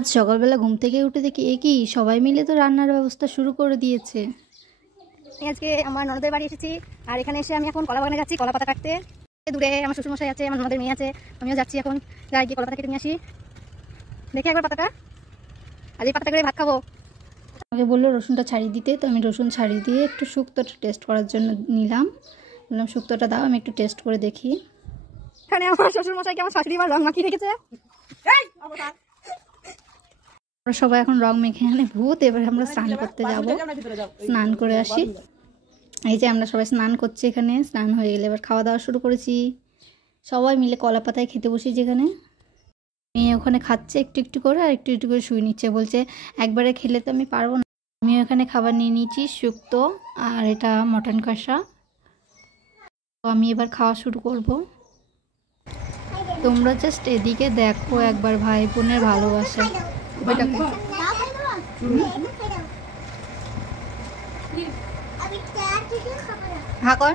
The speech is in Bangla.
আজ সকালবেলা ঘুম থেকে উঠে দেখি কি সবাই মিলে তো রান্নার ব্যবস্থা শুরু করে দিয়েছে। আজকে আমার ননদের বাড়ি এসেছি, আর এখানে এসে আমি এখন কলা বাগানে যাচ্ছি কলা পাতা কাটতে। দূরে আমার শ্বশুরমশাই আছে, আমার ননদের মেয়ে আছে, আমিও যাচ্ছি এখন যাই গিয়ে কলা পাতা কেটে নিয়ে আসি। দেখি একবার পাতাটা, আর এই পাতাটা করে ভাত খাবো। আমাকে বললো রসুনটা ছাড়িয়ে দিতে, তো আমি রসুন ছাড়িয়ে দিয়ে একটু শুক্তোটা টেস্ট করার জন্য নিলাম। বললাম শুক্তোটা দাও, আমি একটু টেস্ট করে দেখি। এখানে আমার শ্বশুরমশাইকে আমার শাশুড়ি মা রং মাখিয়ে রেখেছে। আমরা সবাই এখন রং মেখে আনে ভূত। এবার আমরা স্নান করতে যাব, স্নান করে আসি। এই যে আমরা সবাই স্নান করছি, এখানে স্নান হয়ে গেলে এবার খাওয়া দাওয়া শুরু করেছি। সবাই মিলে কলা পাতায় খেতে বসি, যেখানে মেয়ে ওখানে খাচ্ছে একটু একটু করে, আর একটু একটু করে শুয়ে নিচ্ছে। বলছে একবারে খেলে তো আমি পারবো না। আমি ওখানে খাবার নিয়ে নিয়েছি, শুক্তো আর এটা মটন কষা। তো আমি এবার খাওয়া শুরু করব। তোমরা জাস্ট এদিকে দেখো একবার, ভাই বোনের ভালোবাসা। হ্যাঁ কর।